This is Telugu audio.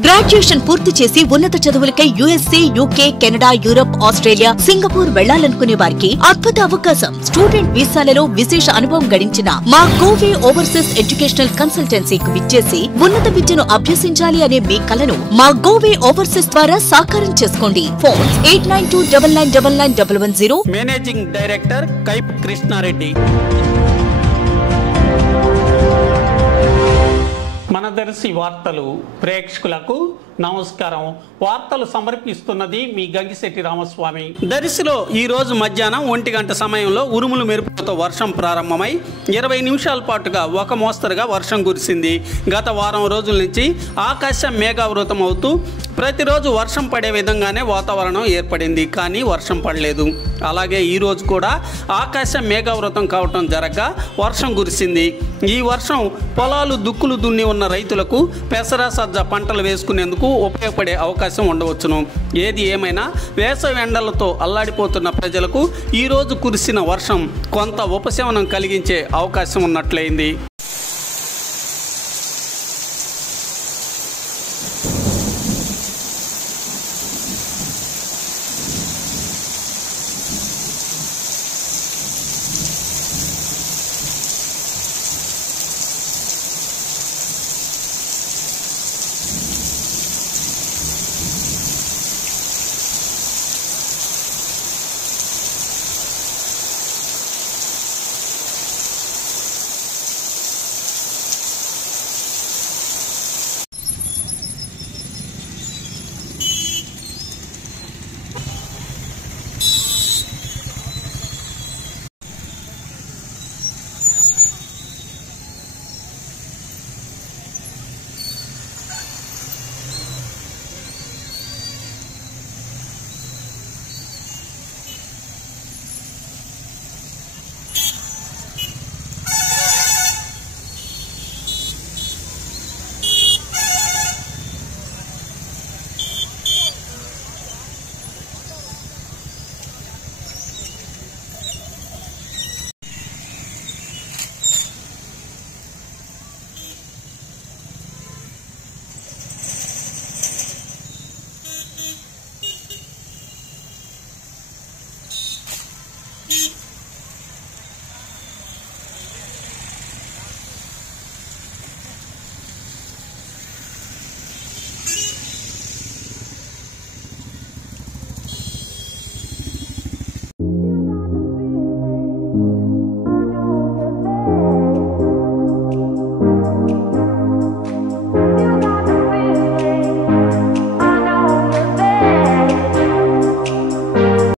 గ్రాడ్యుయేషన్ పూర్తి చేసి ఉన్నత చదువులకై USA, UK, Canada, Europe, Australia, Singapore వెళ్లాలనుకునే వారికి అద్భుత అవకాశం. స్టూడెంట్ వీసాలలో విశేష అనుభవం గడించిన మా గోవే ఓవర్సీస్ ఎడ్యుకేషనల్ కన్సల్టెన్సీకి విచ్చేసి ఉన్నత విద్యను అభ్యసించాలి అనే మీ కలను మా గోవే ఓవర్సీస్ ద్వారా సాకారం చేసుకోండి. ఫోన్ 8929991110. మేనేజింగ్ డైరెక్టర్ కైప్ కృష్ణారెడ్డి. మనదర్శి వార్తలు ప్రేక్షకులకు నమస్కారం. వార్తలు సమర్పిస్తున్నది మీ గంగిశెట్టి రామస్వామి. దర్శిలో ఈ రోజు మధ్యాహ్నం 1 గంట సమయంలో ఉరుములు మెరుపులతో వర్షం ప్రారంభమై 20 నిమిషాల పాటుగా ఒక మోస్తరుగా వర్షం కురిసింది. గత వారం రోజుల నుంచి ఆకాశం మేఘావృతం అవుతూ ప్రతిరోజు వర్షం పడే విధంగానే వాతావరణం ఏర్పడింది. కానీ వర్షం పడలేదు. అలాగే ఈరోజు కూడా ఆకాశం మేఘావృతం కావటం జరగ్గా వర్షం కురిసింది. ఈ వర్షం పొలాలు దుక్కులు దున్ని ఉన్న రైతులకు పెసర సజ్జ పంటలు వేసుకునేందుకు ఉపయోగపడే అవకాశం ఉండవచ్చును. ఏది ఏమైనా వేసవి ఎండలతో అల్లాడిపోతున్న ప్రజలకు ఈరోజు కురిసిన వర్షం కొంత ఉపశమనం కలిగించే అవకాశం ఉన్నట్లయింది.